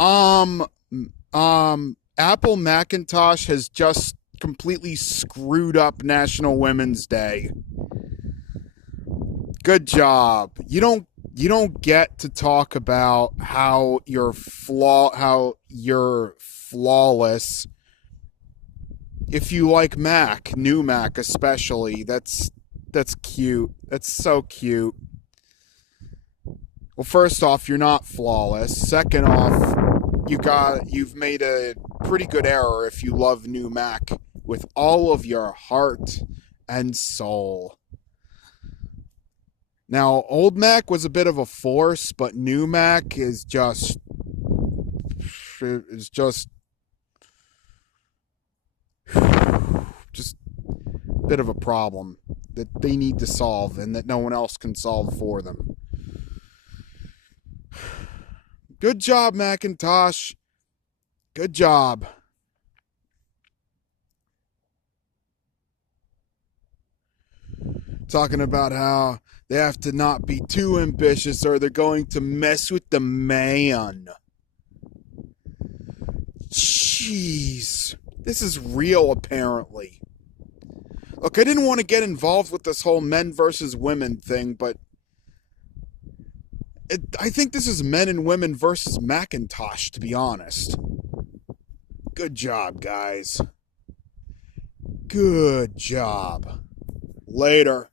Um, Apple Macintosh has just completely screwed up National Women's Day. Good job. You don't get to talk about how you're flawless if you like Mac, new Mac especially. That's cute. That's so cute. Well, first off, you're not flawless. Second off, you've made a pretty good error if you love new Mac with all of your heart and soul. Now, old Mac was a bit of a force, but new Mac is just just a bit of a problem that they need to solve and that no one else can solve for them. Good job, Macintosh. Good job. Talking about how they have to not be too ambitious or they're going to mess with the man. Jeez. This is real, apparently. Look, I didn't want to get involved with this whole men versus women thing, but I think this is men and women versus Macintosh, to be honest. Good job, guys. Good job. Later.